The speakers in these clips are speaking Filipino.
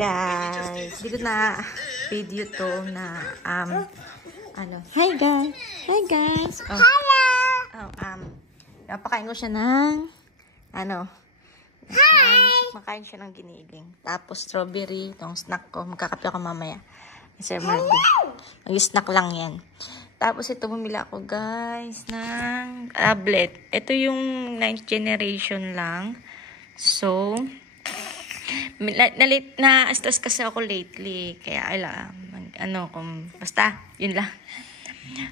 guys, dito na video to na hi guys. Oh. Hello. Oh, napakain ko siya ng makain siya ng giniling. Tapos strawberry, itong snack ko. Magkakape ako mamaya. Sir Marby. Mag-snack lang yan. Tapos ito, bumili ako guys ng tablet. Ito yung 9th generation lang. So, na-stress kasi ako lately. Kaya, basta, yun lang.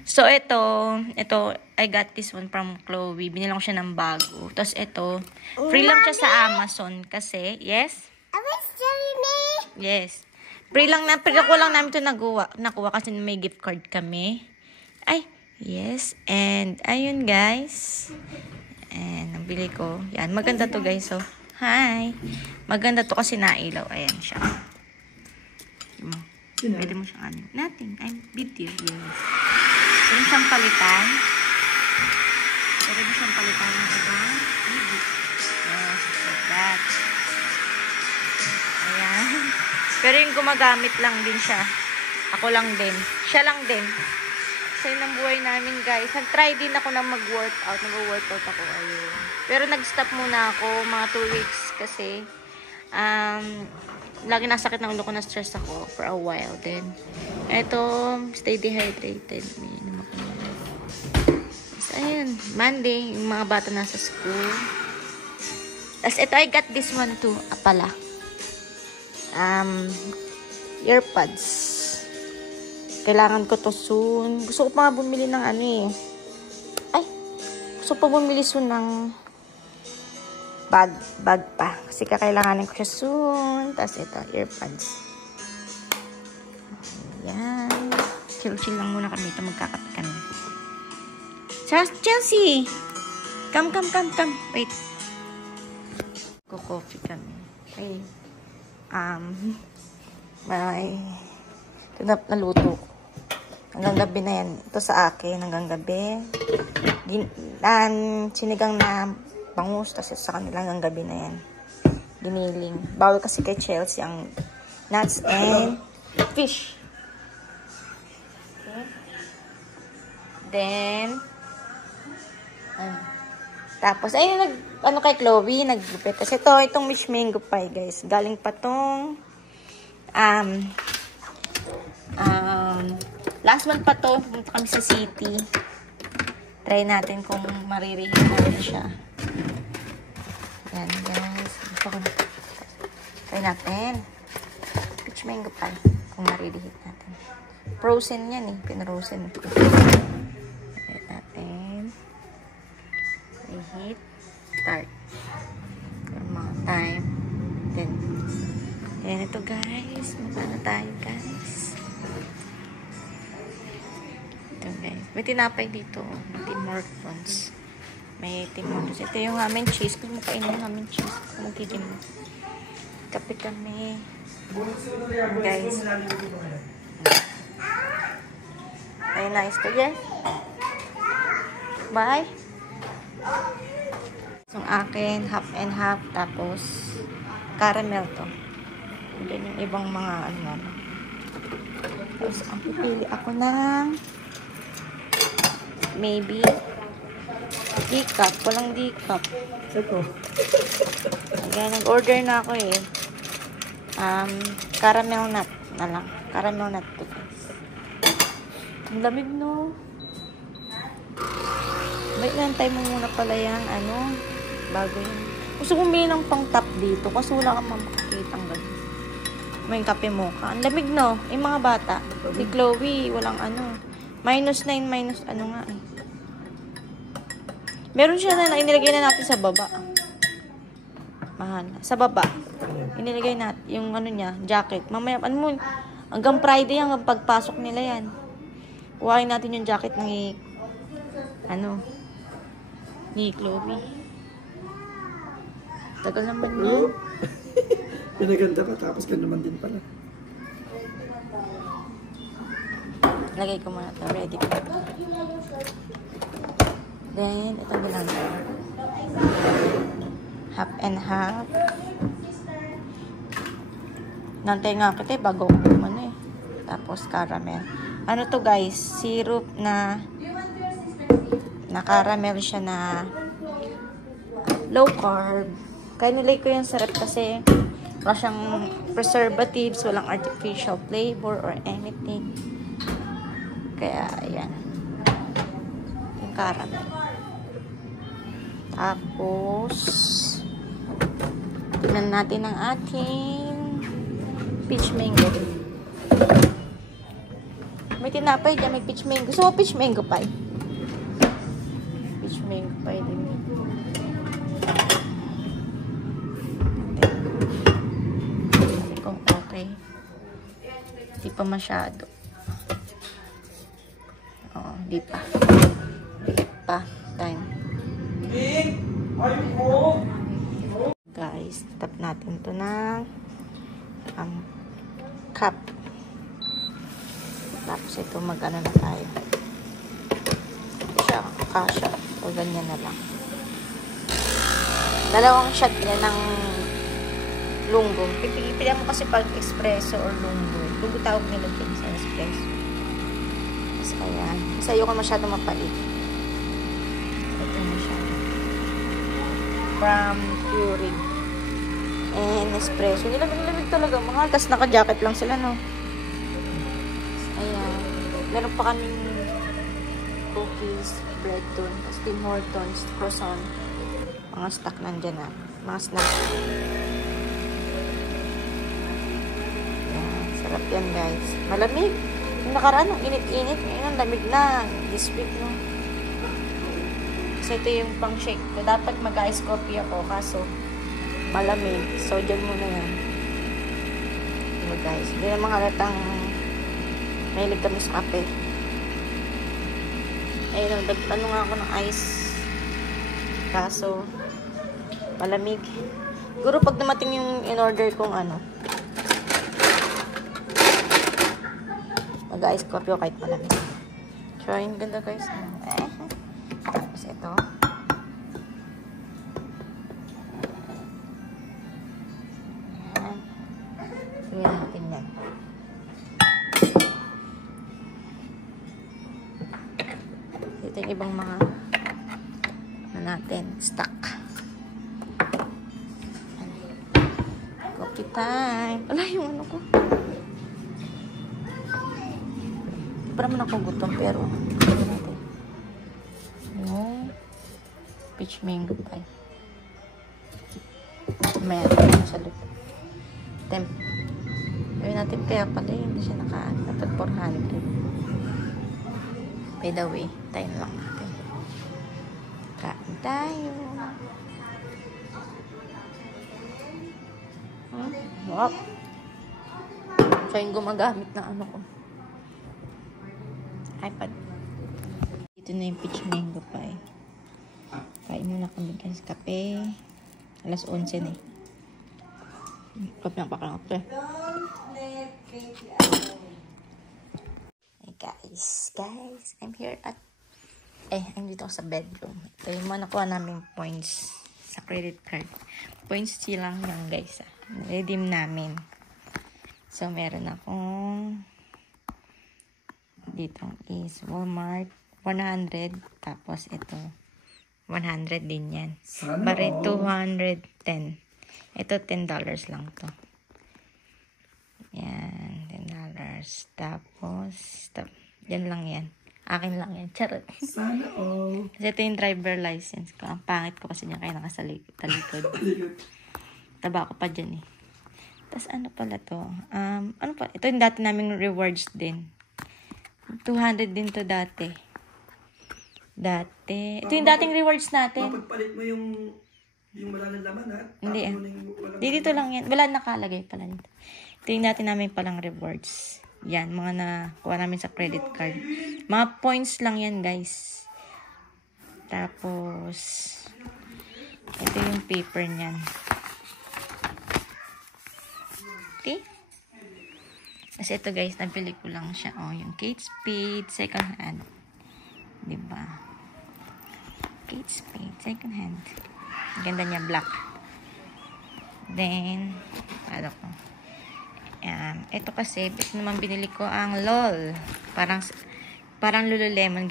So, ito, I got this one from Chloe. Binila ko siya ng bago. Tapos, ito, free lang siya sa Amazon. Kasi, yes? Yes. Free ko lang namin ito nakuha kasi may gift card kami. Ay, yes. And, ayun, guys. And, nabili ko. Yan, maganda to, guys. So, hi. Maganda to kasi nailaw. Ayan siya. Pwede mo siyang nothing. I'm video. Yes. Pwede mo siyang palitan. Pwede mo siyang palitan ng ibang video. Yes, like that. Ayan. Pero yung gumagamit lang din siya. Ako lang din. Siya lang din. Sa yun ang buhay namin, guys. Nag-try din ako na mag-workout. Nag-workout ako. Ayun. Pero nag-stop muna ako mga 2 weeks kasi lagi nasakit ng ulo ko, na stress ako for a while. Then, eto, stay dehydrated. So, ayun. Monday, yung mga bata nasa school. Tapos, ito, I got this one too. Pala. Earpods. Kailangan ko to soon. Gusto ko pa nga bumili ng gusto pa bumili soon ng bag pa. Kasi kakailanganin ko siya soon. Tapos ito, earpods. Ayan. Chill lang muna kami. Ito, magkakape kami. Chelsea! Come. Wait. Coffee kami. Okay. Ito naluto ko. Hanggang gabi na yan. Ito sa akin. Hanggang gabi. Sinigang na bangus, tapos sa kanila hanggang gabi na yan. Giniling. Bawal kasi kay Chelsea ang nuts and fish. Okay. Then, tapos, ayun, kay Chloe, naglupit. Kasi itong Mish Mango Pie, guys. Galing pa tong, last month pa to, pumunta kami sa city. Try natin kung maririhin natin siya. Yan, guys. Try natin. Peach mango pie. Kung maririhin natin. Frozen yan eh. Pinrosen ko. Try natin. Reheat. Start. For mga time. Then, yan ito guys. Magana tayo guys. Ito guys. May tinapay dito. May Tim Hortons. May Tim Hortons. Ito yung ham and cheese. Kung makainin yung ham and cheese. Kung magtitin mo. Kape kami. Guys. Very nice to guys. Bye. Yung akin, half and half. Tapos, caramel to. And then yung ibang mga Tapos, ang pipili ako ng maybe decaf. Walang decaf. Ito. Ayan, nag-order na ako eh. Caramel nut na lang. Caramel nut to guys. Ang lamig no. Wait lang, tayo mo muna pala yung bago yun. Gusto kong bili ng pang top dito kasi wala kang makakitang ganun. May kape mo ka. Ang lamig no. Yung mga bata. Si Chloe, walang -9, nga eh. Meron siya na inilagay na natin sa baba. Mahal. Sa baba. Inilagay natin yung niya, jacket. Mamaya, hanggang Friday, hanggang pagpasok nila yan. Kuhain natin yung jacket ni Chloe. Tagal naman yan. Pinaganda ka, tapos ka naman din pala. Lagay ko muna ito. Ready ko. Then, ito bilang half and half. Nantay nga kita bago ko ano eh. Tapos caramel. Ano to guys? Syrup na caramel siya na low carb. Kaya nilay ko yung sarap kasi wala siyang preservatives, walang artificial flavor or anything. Kaya, ayan. Yung caramel. Tapos, tignan natin ang ating peach mango. May tinapay dyan, may peach mango. Gusto mo peach mango pie? Peach mango pie din. Di pa masyado. Oo, di pa. Di pa. Time. Guys, tap natin to ng cup. Tapos ito mag-ano na tayo. Siya, kasha. O ganyan na lang. Dalawang shot yan ng lunggo. Pipilihan mo kasi pag espresso or lunggo. Lunggo tawag nila din sa espresso. Tapos ayan. Kasi ayoko masyado mapait. Ito masyado. From Keurig. And espresso. Nilamig-lamig talaga. Mga tas naka-jacket lang sila, no? Ayan. Meron pa kaming cookies, bread dun. Tapos Tim Hortons, croissant. Mga stock nandyan na. Mga snacks. Sarap yan guys. Malamig. Yung nakaraan, init-init. Ngayon, ang lamig na. This week, no? Kasi ito yung pang shake ko. Dapat mag-ice coffee ako. Kaso, malamig. So, dyan muna yan. Diba guys? Hindi naman halatang mahilig kami sa kape. Ayun, nagtano nga ako ng ice. Kaso, malamig. Siguro pag dumating yung in-order kong ano, mag-ice coffee o kahit malamig. So, yung ganda guys. Tapos ito. Ayan. Tingnan natin yan. Ito yung ibang mga na natin. Stock. Coffee time. Wala yung ano ko. Para naman ako gutom, pero natin. Yung peach mango pie. Meron sa loob. Gawin natin kaya pala hindi siya dapat 400. By the way, tayo na lang natin. Kain tayo. Wow. Siya yung gumagamit ng ano ko. iPad. Ito na yung peach mango pie. Kain muna kami guys. Kape. Alas 11 na eh. Kape na pa kape. Hey guys. I'm here at I'm dito sa bedroom. Ito yung mga nakuha namin points sa credit card. Points lang yan guys. Redeem namin. So meron akong dito is Walmart 100, tapos ito 100 din yan. Bari 210. Ito $10 lang to. Yan, $10. Tapos yan lang yan. Akin lang yan. Charot. Sana all. Kasi ito yung driver license ko. Ang pangit ko kasi niya kaya nakasalikod. Taba ko pa dyan eh. Tapos ano pala to? Ano pa? Ito yung dati naming rewards din. 200 din to dati. Ito yung dating rewards natin. Mapagpalit mo yung wala ng laman, ha? Hindi dito lang yan. Wala nakalagay pala dito. Ito yung dati namin palang rewards. Yan, mga nakuha namin sa credit card. Mga points lang yan, guys. Tapos, ito yung paper niyan. Okay? Kasi ito guys, nabili ko lang siya. Oh, yung Kate Spade, second hand. Diba? Kate Spade, second hand. Ganda niya, black. Then, ano ko. Ito kasi, ito naman binili ko ang LOL. Parang Lululemon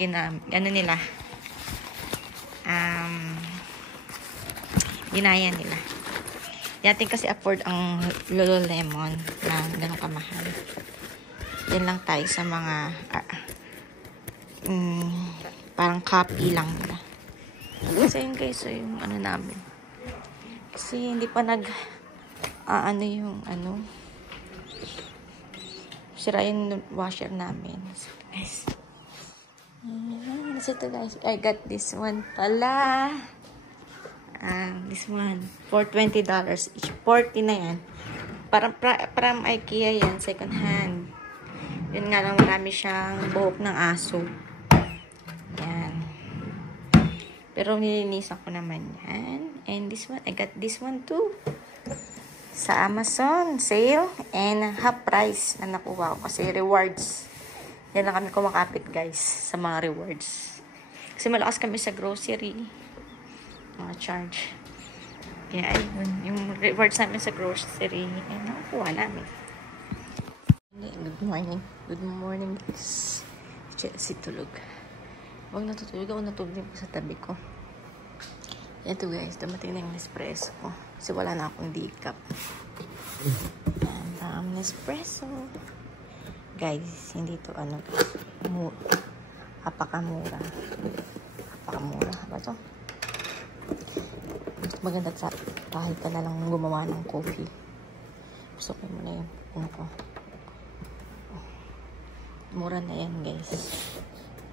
ano nila. Ginaya nila. Yatin kasi afford ang Lululemon na ganun kamahal. Yan lang tayo sa mga parang copy lang nila. Kasi yun guys, so yung ano namin. Kasi hindi pa sira yung washer namin. So, guys. So ito guys, I got this one pala. This one for $20 each. 40 na yan. Parang IKEA yan, second hand. Yun nga lang, marami siyang buhok ng aso. Yan. Pero nilinisan ko naman yan. And this one, I got this one too. Sa Amazon, sale. And half price na nakuha ko. Kasi rewards. Yan lang kami kumakapit guys, sa mga rewards. Kasi malakas kami sa grocery. Mga charge. Kaya ayun, yung rewards namin sa grocery, ay nakukuha namin. Good morning. Good morning guys. Chelsea tulog. Huwag natutulog ako, natulog din po sa tabi ko. Ito guys, dumating na yung espresso ko. Kasi wala na akong decaf. And espresso. Guys, hindi ito apakamura. Apakamura ba ito? Mas maganda sa kahit ka na lang gumawa ng coffee. Gusto ko muna yung ko. Mura na yan guys.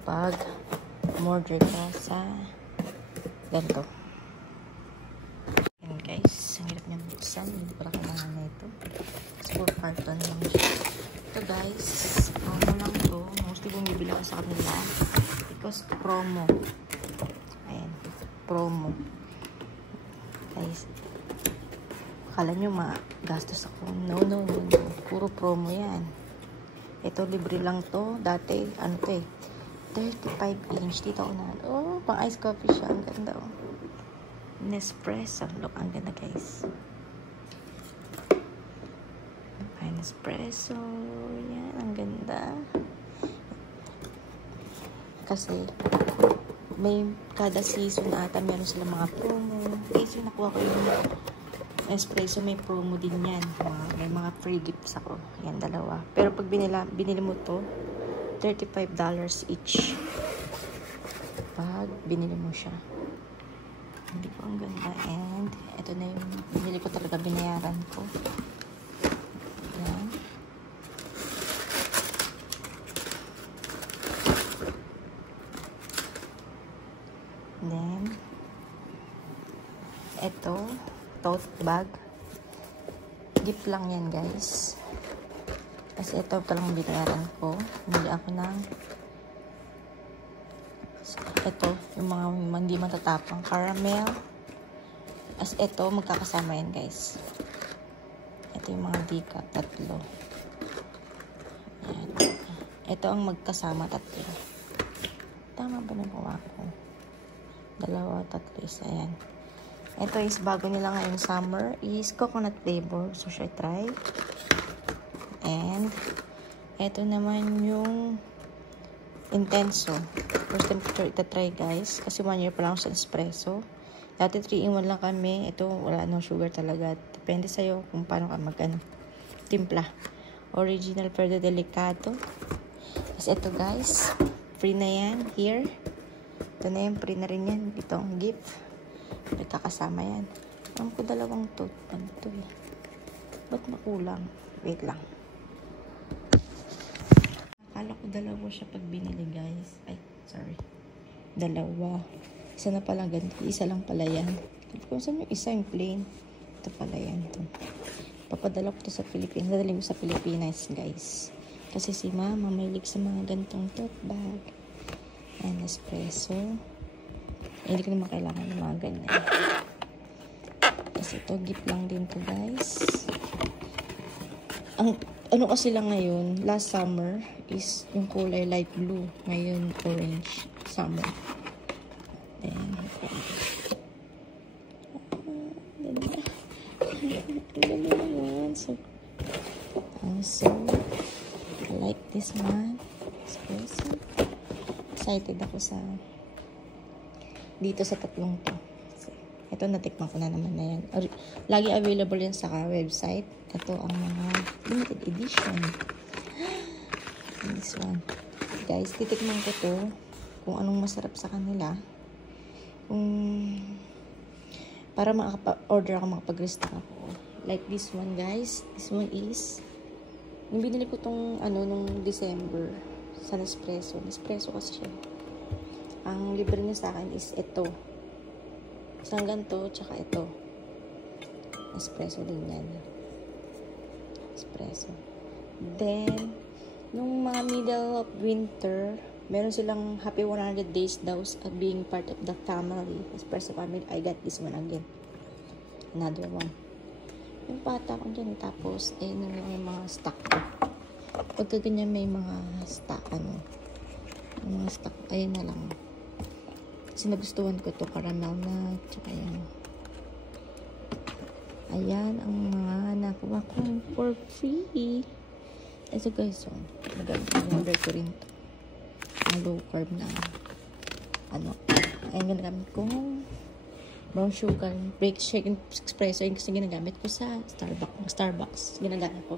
Pag order ka sa ganito. Yan guys. Ang hirap niyang buksan. Hindi ko lang kailangan na ito. Sport carton lang siya. Ito guys. Promo lang to. Mostly bumibili ako sa kanila. Because promo. Ayan. Promo. Guys. Akala nyo magastos ako. No. Puro promo yan. Ito, libre lang to. Dati, 35 inch. Dito ako na. Oh, pang ice coffee siya. Ang ganda, oh. Nespresso. Look, ang ganda, guys. Ay, Nespresso. Yan, ang ganda. Kasi, may kada season ata, meron sila mga promo. Kasi nakuha ko yung espresso, may promo din yan. May mga free gifts ako. Yan, dalawa. Pero pag binili mo to, $35 each. Pag binili mo siya. Hindi ko ang ganda. And, ito na yung binili ko talaga, binayaran ko. Yan. Then, ito, tote bag. Gift lang yan, guys. Kasi ito lang binayaran ko. Bili ako ng ito, yung mga hindi matatapang caramel. As ito, magkakasama yan, guys. Ito yung mga dika, tatlo. Yan. Ito ang magkasama, tatlo. Tama ba na bawa ko? Dalawa, tatlo, isa. Ayan. Ito is bago nila ngayon summer is coconut flavor. So, siya try. And, ito naman yung Intenso. First time ko ito try guys. Kasi 1 year pa lang sa espresso. Dati 3-in-1 lang kami. Ito, wala no sugar talaga. Depende sa'yo kung paano ka timpla. Original pero delicado. Kasi ito guys. Free na yan. Here. Ito na yan. Free na rin yan. Itong gift. Ito kasama yan. Alam ko dalawang to. Ano to eh. Ba't makulang? Wait lang. Akala ko dalawa siya pag binili guys. Ay, sorry. Dalawa. Isa na pala ganito. Isa lang pala yan. Kung saan yung isa yung plain. Ito pala yan. Ito. Papadala ko to sa Pilipinas. Dadaling ko sa Pilipinas guys. Kasi si mama mahilig sa mga ganitong tote bag. And espresso. Hindi ko naman kailangan ng mga ganyan. Kasi ito, gift lang din to guys. Ang ano kasi lang ngayon, last summer is yung kulay light blue. Ngayon, orange. Summer. Then, ganda naman. So, So, I like this one. Espresso. Excited ako sa dito sa tatlong to. So, ito natikman ko na naman na yan. Lagi available yan sa website. Ito ang mga limited edition. This one. Guys, titikman ko to kung anong masarap sa kanila. Para makapa-order ako, makapag-restock ako. Like this one, guys. This one is yung binili ko tong nung December sa Nespresso. Nespresso kasi siya. Ang libre niya sa akin is ito. Isang ganito, tsaka ito. Espresso din yan. Espresso. Then, nung mga middle of winter, meron silang happy 100 days daw being part of the family. Espresso family. I got this one again. Another one. Yung pata ko dyan. Tapos, nung yung mga stock ko. Pagka ganyan may mga stock, mga stock, ayun na lang. Kasi nagustuhan ko to caramel na, tsaka yan. Ayan, ang mga nakuha ko for free. So guys, order ko rin to. Ang low carb na, ayun, ginagamit ko brown sugar, break, shake, and espresso, yung kasi ginagamit ko sa Starbucks. Ginagamit ko.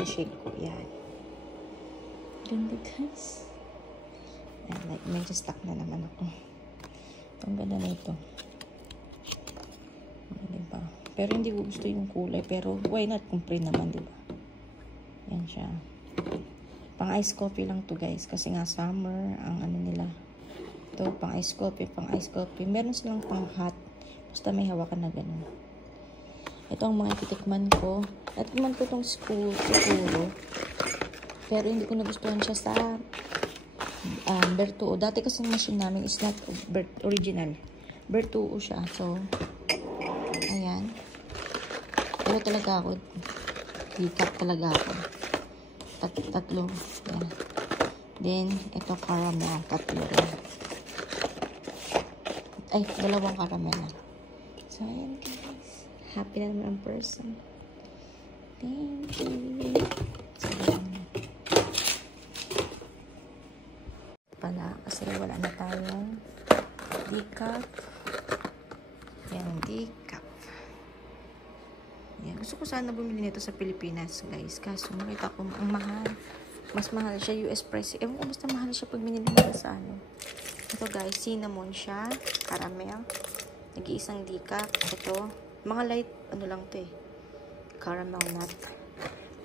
Yung shake ko, yan. Ganda, guys. Like, medyo stuck na naman ako. Ang ganda na ito. Diba? Pero hindi ko gusto yung kulay. Pero, why not? Kumpre naman, diba? Yan siya. Pang ice coffee lang to, guys. Kasi nga, summer, ang nila. Ito, pang ice coffee, meron silang pang hot. Basta may hawakan na ganun. Ito ang mga titikman ko. Natikman ko itong siguro. Pero hindi ko nagustuhan siya sa Bertuo. Dati kasi machine namin is not original. Bertuo siya. So, ayan. Pero talaga ako. Decaf talaga ako. Tatlo. Yan. Then, ito caramel. Tatlo rin. Ay, dalawang caramel. So, ayan guys. Happy na naman ang person. Thank you. So, pala. Kasi wala na tayong decaf. Yan, decaf. Yan. Gusto ko sana bumili nito sa Pilipinas, guys. Kaso, makita ko ang mahal. Mas mahal siya, US price. Ewan ko, basta mahal siya pag binili nila sa Ito guys, cinnamon siya, caramel, nag-iisang decaf. Ito, mga light, lang to caramel nut.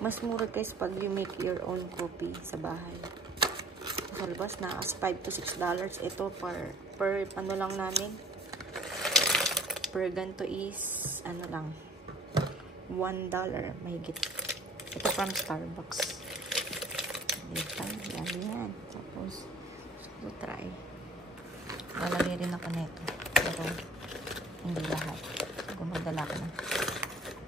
Mas mura guys pag you make your own coffee sa bahay. Halbas na as $5 to $6. Ito per lang namin. Per ganto is, lang, $1 mahigit. Ito from Starbucks. Yan. Tapos, gusto ko try. Lalagay rin ako nito. Pero, hindi lahat. Gumadala ko na.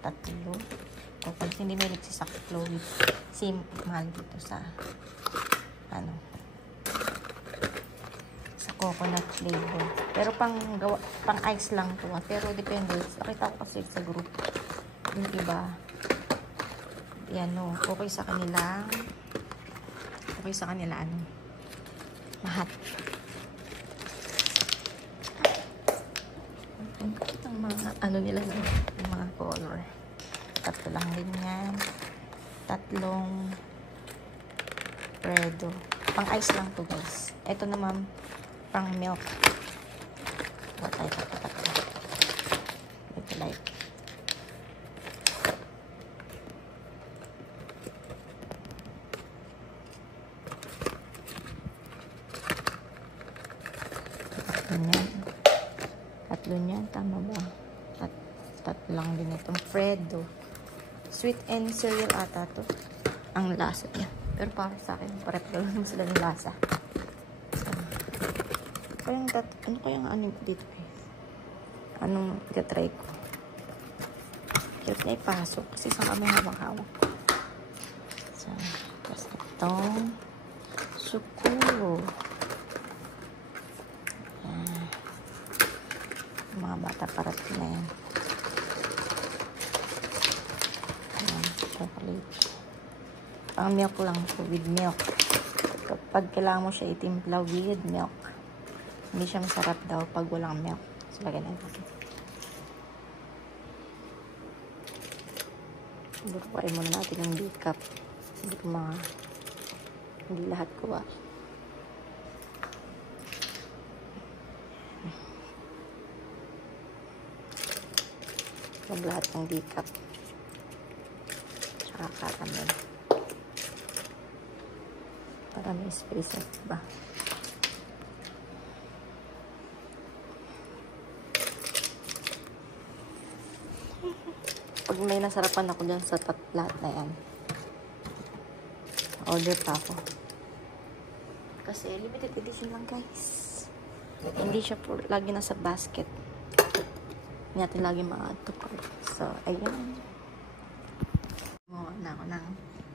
3. Kapag hindi may nagsisaklo with same mahal dito sa sa coconut flavor. Pero pang ice lang to. Pero depende. Nakita ko kasi sa group. Yung iba, yan okay sa kanila. Mahat. Ang mga nila yung mga color. 3 lang din yan. 3 Fredo. Pang ice lang to guys. Ito naman pang milk. Ito like. Tatlo niyan. Tama ba? 3 lang din itong Fredo. Sweet and cereal ata to. Ang lasa niya. Pero para sa akin, pareho lang sila ng lasa. So, ano kayang dito guys? Anong itatry ko? Cute na ipasok. Kasi saan kami hawak-hawak. So, tapos itong Sukuro. Mga bata parating na yan. Ayan, chocolate. Pang milk lang po, with milk. Kapag kailangan mo siya itimpla with milk, hindi siya masarap daw pag walang milk. So, lagyan natin. Burukain muna natin yung decaf. Hindi lahat kuha. Yung lahat ng decaf. Tsaka caramel. Para may space at ba. Pag may nasarapan ako dyan sa lahat na yan, order pa ako. Kasi limited edition lang guys. Hindi siya lagi nasa basket. Hindi natin lagi ma-add to cart. So, ayan. Gumawa na ako ng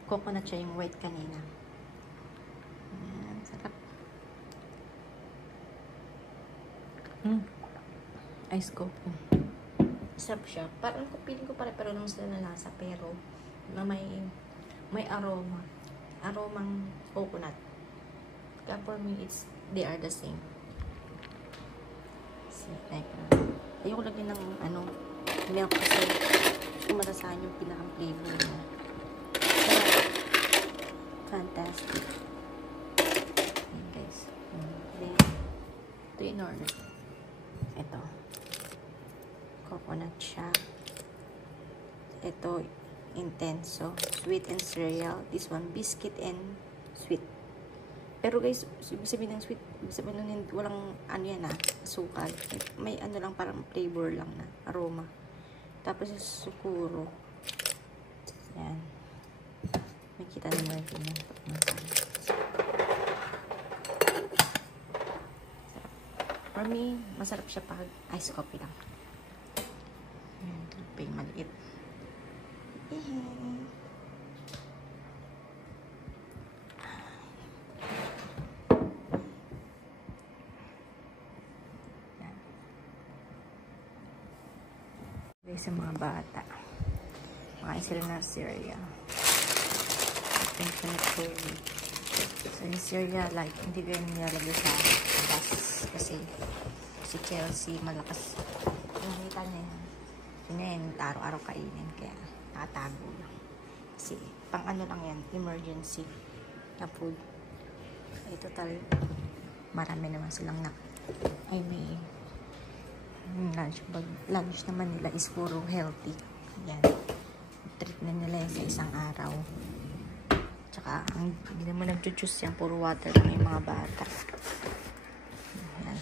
coconut siya yung white kanina. Ayan, sarap. Ice coffee. Sarap siya. Parang feeling ko pare-pero naman sila na lasa, pero na may aroma. Aromang coconut. Kaya for me, they are the same. So, ayoko lagyan ng milk kasi kumarasahan yung pinakang flavor niya. Fantastic. Ayan guys. Then, ito in order. Ito. Coconut siya. Ito, intenso. Sweet and cereal. This one, biscuit and sweet. Pero guys, ibig sabihin ng sweet, ibig sabihin nun, walang asukal. May lang, parang flavor lang na, aroma. Tapos yung sukuro. Yan. Makita nyo na rin yan. For me, masarap siya pag ice coffee lang. Yan, ito yung maliit. Sa mga bata. Makain sila na cereal. So, yung cereal, like, hindi ko yung nilalagay sa bus. Kasi, si Chelsea, malakas. Nakita niya yun. Yun, araw-araw kainin. Kaya, nakatago lang. Kasi, pang lang yan, emergency na food. Ay, total, marami naman silang may lunch naman nila is puro healthy. Yan. Treat na nila yan sa isang araw. Tsaka, hindi naman nag-juice yan. Puro water lang yung mga bata. Yan.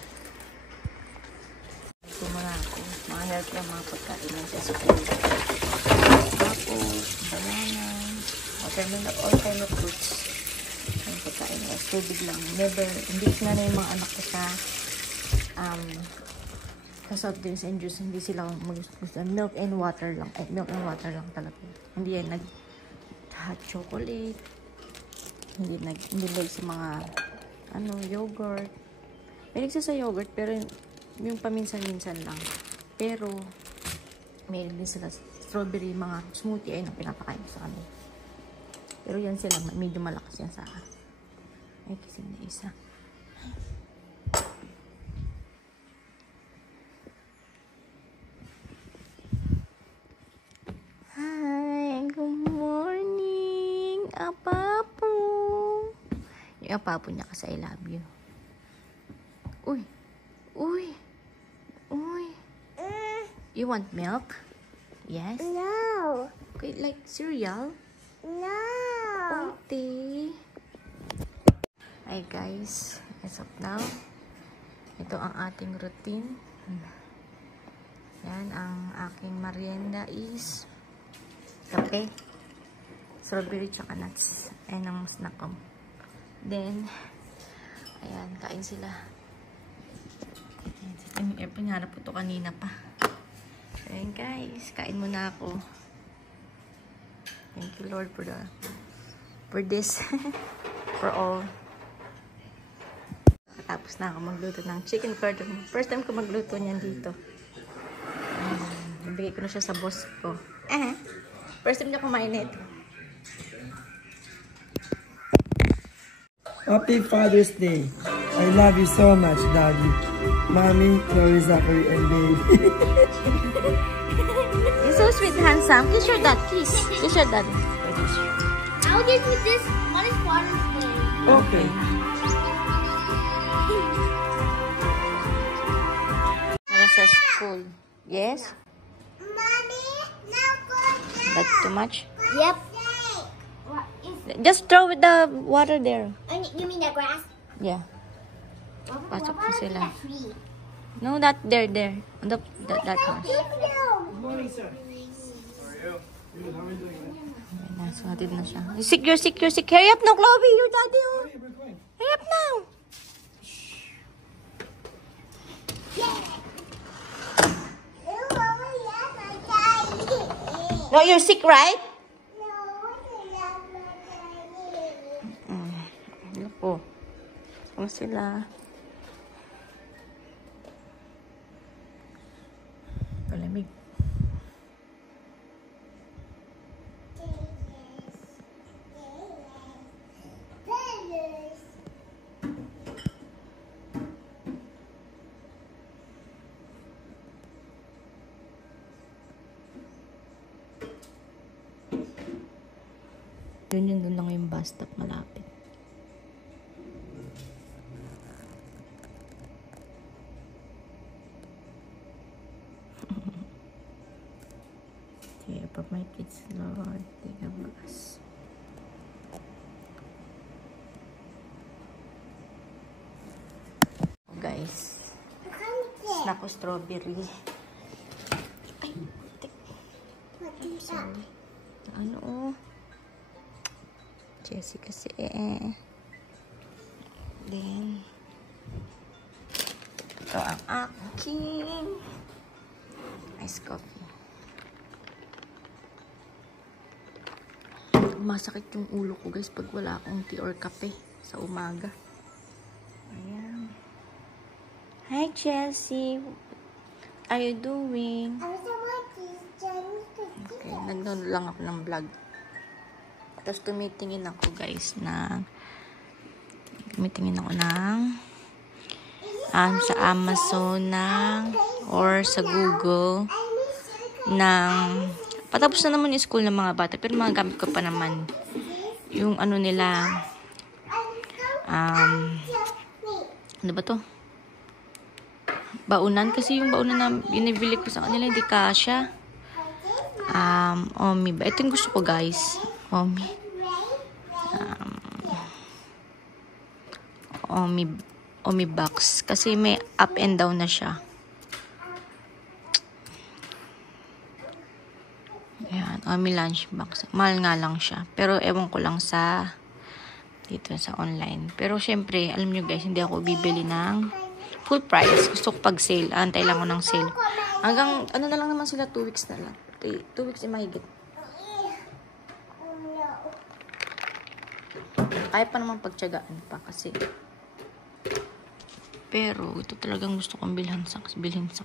Ito mga ako. Mga healthy ang mga pagkain yan sa school. Tapos, banana, watermelon, all kind of fruits. Yung pagkain nila. Tubig lang. Never, hindi na yung mga anak ko sa soft drinks and juice, hindi sila mag-gusto. Milk and water lang. Milk and water lang talaga. Hindi yan hot chocolate. Hindi like sa mga yogurt. May sa yogurt, pero yung paminsan-minsan lang. Pero may din sila strawberry, mga smoothie ay pinapakain sa kanila. Pero yan sila, medyo malakas yan sa ay kising na isa. Yung papo niya kasi I love you. Uy! Uy! Uy! You want milk? Yes? No. Okay, like cereal? No. Okay. Hi guys. As of now, ito ang ating routine. Yan, ang aking merienda is kape, strawberry tsaka nuts. Ayan ang snack ko. Then, ayan, kain sila. Yung airplane, harap ko ito kanina pa. Ayan guys, kain muna ako. Thank you Lord for this. For all. Tapos na ako magluto ng chicken cordon. First time ko magluto niyan dito. Nabigay ko na siya sa boss ko. First time niya kumain nito. Happy Father's Day. I love you so much, Daddy. Mommy, Chloe, Zachary, and baby. You're so sweet, handsome. Kiss your dad, kiss. Kiss your dad. I'll give you this. One is Father's Day. Okay. There's a school. Yes? Mommy, now go down. That's too much? Yep. What is? Just throw with the water there. You mean the grass? Yeah. Pasok na sila. Free. No, not there, there. On the, that house. Good morning, sir. Ayan na, so hatid na siya. You're sick. Hurry up now, Chloe. Your daddy, oh. Hurry up now. No, you're sick, right? Ano po? Ano sila? Palamig. Yun doon lang yung bus stop malapit. Okay, pag my kids, Lord, take a bus. Oh, guys. Snack ko strawberry. Ay, sorry. Ano, oh. Jessie kasi Then, ito ang aking iced coffee. Masakit yung ulo ko, guys, pag wala akong tea or kape sa umaga. Ayan. Hi, Jessie. What are you doing? Okay, nag-download lang ako ng vlog. Tapos tumitingin ako, guys, ng sa Amazon or sa Google patapos na naman yung school ng mga bata, pero mga gamit ko pa naman yung ano nila, ano ba to? Baunan, kasi yung baunan na binibili ko sa kanila hindi kasya. Omi ba? Ito yung gusto ko, guys. Omi box. Kasi may up and down na siya. Ayan. Omi lunch box. Mahal nga lang siya. Pero ewan ko lang dito sa online. Pero syempre, alam nyo, guys, hindi ako bibili ng full price. Gusto ko pag sale. Antay lang ko ng sale. Hanggang, ano na lang naman sila, 2 weeks na lang. 2 weeks yung mahigit. Kaya pa naman pagtyagaan pa kasi. Pero, ito talagang gusto kong bilhin sa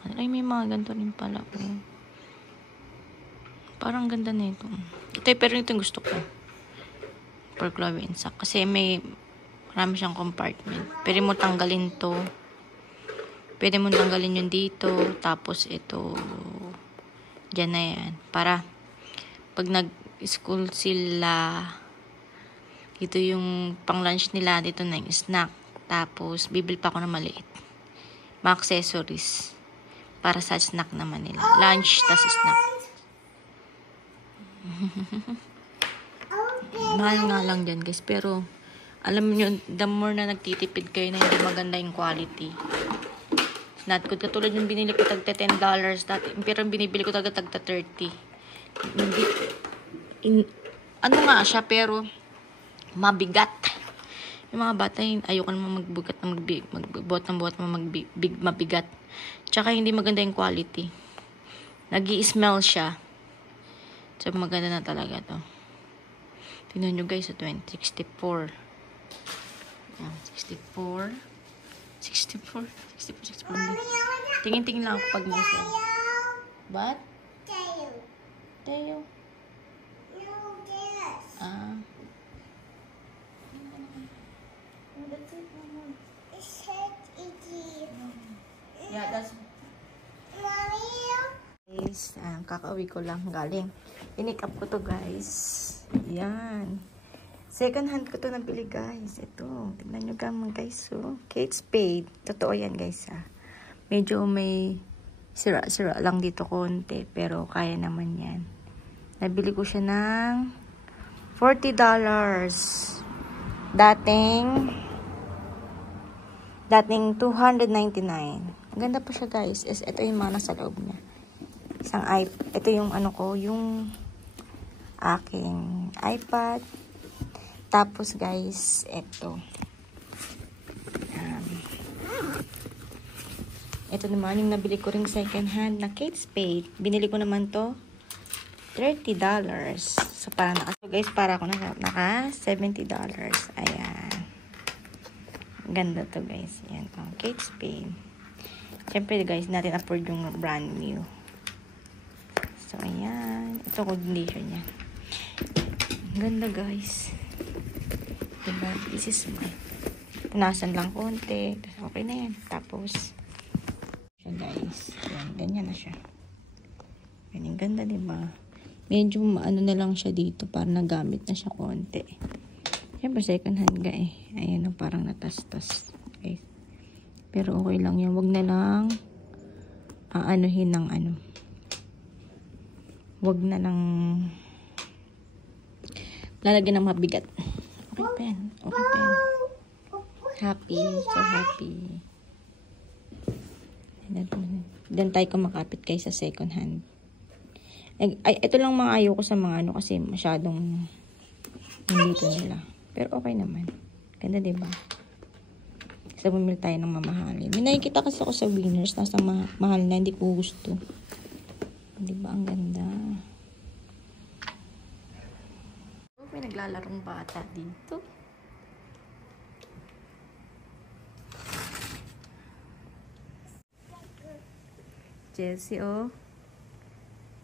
kanila. Ay, may mga ganito rin pala. Parang ganda na ito. Pero ito yung gusto ko. For Chloe and Zach. Kasi marami siyang compartment. Pwede mo tanggalin to. Pwede mo tanggalin yun dito. Tapos ito. Diyan na yan. Para pag nag-school sila, ito yung pang-lunch nila. Dito na yung snack. Tapos, bibili pa ako ng maliit. Mga accessories. Para sa snack naman nila. Lunch, tas snack. Mahal nga lang dyan, guys. Pero, alam nyo, the more na nagtitipid kayo na hindi maganda yung quality. It's not good. Katulad yung binili ko tagta $10. Pero yung binibili ko tagta $30. Ano nga siya, pero mabigat. Yung mga bata, ayoko naman magbuhat ng mabigat. Tsaka hindi maganda yung quality. Nag-i-smell siya. So, maganda na talaga to. Tingnan nyo, guys, sa 64. Yan, 64. Tingin-tingin lang ako pag may sale. What? Teo. guys. Kakauwi ko lang galing. Pinick up ko to guys. Yan. Second hand ko to nabili guys. Ito. Tignan nyo gamang guys. So, Kate Spade. Totoo yan guys ha. Medyo may sira-sira lang dito konti. Pero kaya naman yan. Nabili ko siya ng $40. Dating $299. Ganda pa siya guys. Ito yung mga nasa loob niya. Ito yung ano ko, yung aking iPad. Tapos guys, ito. Ito naman yung nabili ko ring second hand na Kate Spade. Binili ko naman to $30. So parang guys, para ako naka $70. Ayan. Ganda to guys. Ayan. Kate Spade. Siyempre guys, natin afford yung brand new. So, ayan. Ito condition niya. Ganda guys. Diba? This is my. Punasan lang konti. Okay na yan. Tapos, siya guys. Ayan, ganyan na siya. Ganyan, ganda diba? Medyo maano na lang siya dito. Para nagamit na siya konti. Siyempre, second hand guys. Ayan, parang natastas. Guys. Pero okay lang yan. Wag na lang aanuhin ng ano. Wag na lang lalagyan ng mabigat. Okay, pen. Okay, pen. Happy. So happy. Then tayo kumakapit kayo sa second hand. Ay, ito lang mga ayaw ko sa mga ano kasi masyadong hindi ito nila. Pero okay naman. Ganda diba? Sa bumili tayo ng mamahali. May nakikita kasi ako sa Winners. Nasa mahal na. Hindi ko gusto. Diba? Ang ganda. May naglalarong bata dito. Chelsea, oh.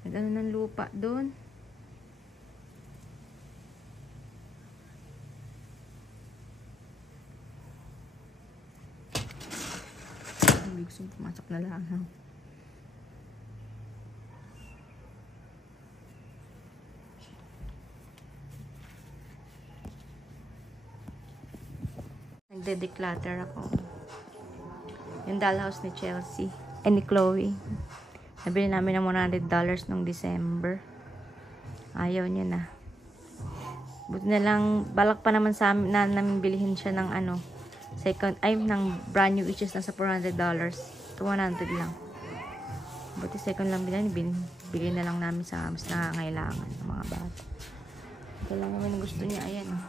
Nag-ano ng lupa doon. Gusto pumasok na lang. Nagde-declutter ako. Yung dollhouse ni Chelsea. Ni Chloe. Nabili namin ng $100 nung December. Ayaw niya na. Buti na lang, balak pa naman sa amin na namin bilihin siya ng ano. Ng brand new, which is nasa $400 to $100 lang. Buti second lang bigay na lang namin sa mas nangangailangan ng mga bata. Ito lang naman gusto niya. Ayan, oh.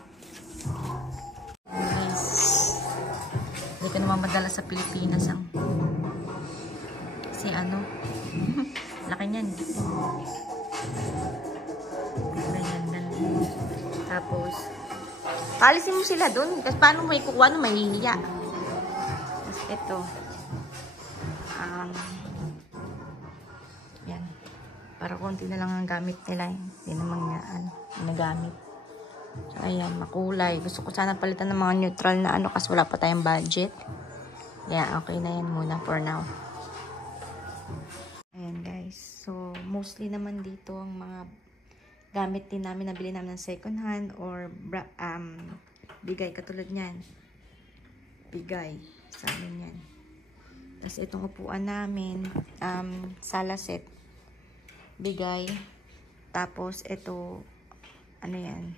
Guys, hindi ko naman madala sa Pilipinas ang kasi ano laki niyan. Ganyan. Tapos paalisin mo sila dun. Kasi paano may kukuha nung mahihiya. Tapos ito. Yan. Para konti na lang ang gamit nila. Hindi naman nga nagamit. So, ayan. Makulay. Gusto ko sana palitan ng mga neutral na ano kasi wala pa tayong budget. Yeah, okay na yan muna for now. Ayan guys. So, mostly naman dito ang mga gamit din namin, nabili namin ng second hand or bigay katulad niyan. Bigay sa amin yan. Tapos itong upuan namin, sala set. Bigay. Tapos ito, ano yan,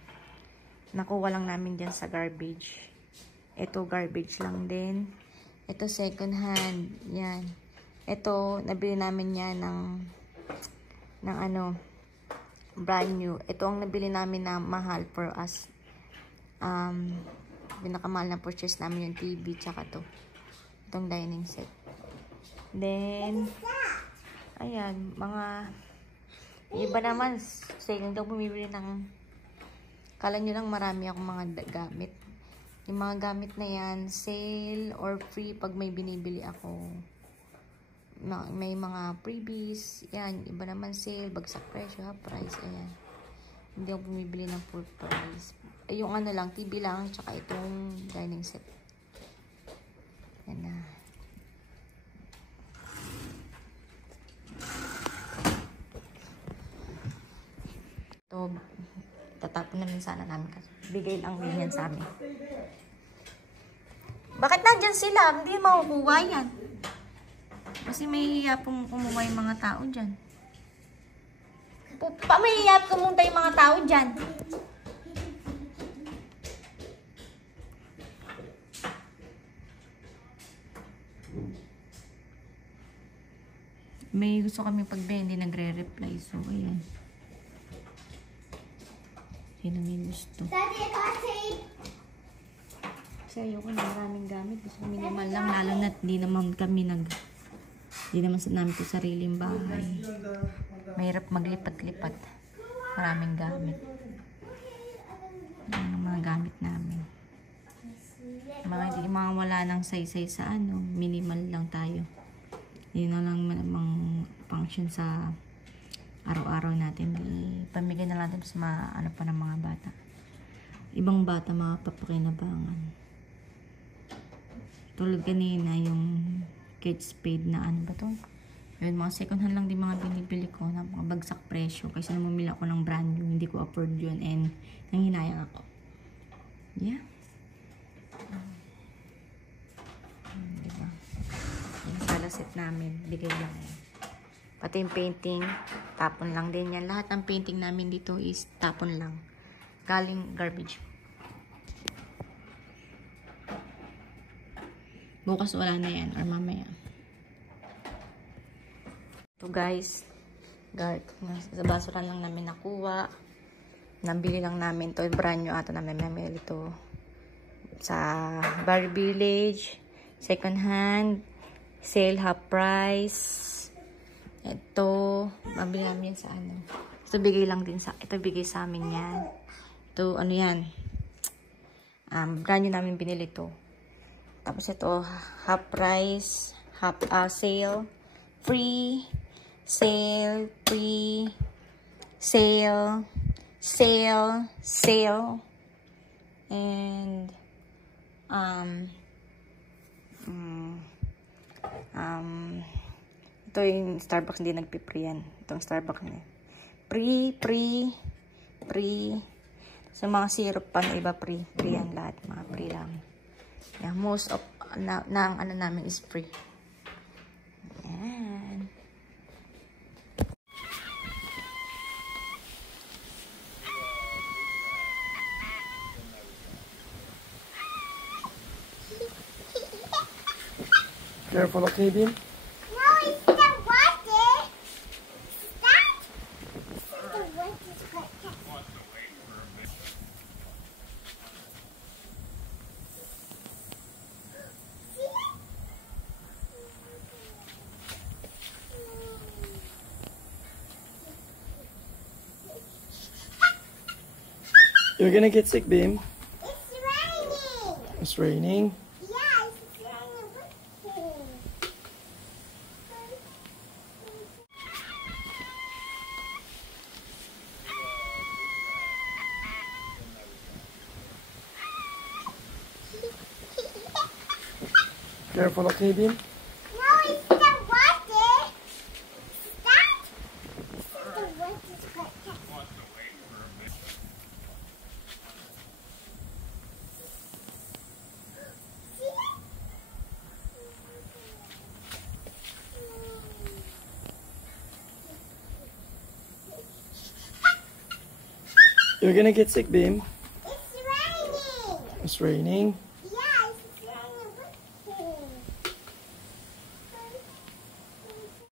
nakuha lang namin dyan sa garbage. Ito garbage lang din. Ito second hand. Yan. Ito, nabili namin yan ng ano, brand new. Ito ang nabili namin na mahal for us. Pinakamahal na purchase namin yung TV tsaka to. Itong dining set. Then, ayan, mga iba naman, second daw bumibili ng kala nyo lang marami akong mga gamit. Yung mga gamit na yan, sale or free pag may binibili ako. May mga freebies, yan, iba naman sale, bagsak presyo, half price, ayan. Hindi ako bumibili ng full price. Yung ano lang, TV lang, tsaka itong dining set. Yan na. So, tatapon namin sana namin kasi bigay lang din yan sa amin. Bakit nandyan sila? Hindi makukuha yan. Kasi may hiya pong kumuha yung mga tao dyan. May hiya pumunta yung mga tao dyan. May gusto kami pag-bendi, nagre-reply. So, ayan. Sino may gusto? Daddy, I got tape. Kasi ayoko na maraming gamit. Gusto ko minimal lang. Lalo na't di naman kami di naman sa namin ito sariling bahay. Mahirap maglipat-lipat. Maraming gamit. Yan ang mga gamit namin. Hindi mga wala ng saysay sa ano. Minimal lang tayo. Yun na lang mang function sa araw-araw natin. Pamigay na natin sa ano pa ng mga bata. Ibang bata mga papakinabangan. Tulad kanina yung Kate Spade na ano ba to? Yun, mga second hand lang din mga binibili ko na mga bagsak presyo. Kasi namumili ako ng brand new. Hindi ko afford yun and nanghinayang ako. Yeah. Diba? Yung sala set namin, bigay lang yan. Pati yung painting, tapon lang din yan. Lahat ng painting namin dito is tapon lang. Galing garbage. Bukas wala na yan or mamaya. Ito guys, sa basura lang namin nakuha. Nabili lang namin to, brand new ato namin namili ito sa Bar Village, second hand, sale half price. Ito, mabili namin yan sa ano. Ito bigay lang din ito bigay sa amin yan. Ito, ano yan, brand new namin binili to. Tapos ito, half price, sale, free, sale, free, sale, sale, sale, and ito yung Starbucks, hindi nagpipre yan. Itong Starbucks na free. Sa mga syrup pa na iba, free yan lahat, mga free lang. Yeah, most of ang ano namin is free. Ayan. Careful, okay, Beam? No, it's the water. That is the water. You're gonna get sick, Beam. It's raining. It's raining. Yeah, it's raining. Careful, okay, Beam? No, it's the water. That is the water. You're gonna get sick, Beam. It's raining. It's raining.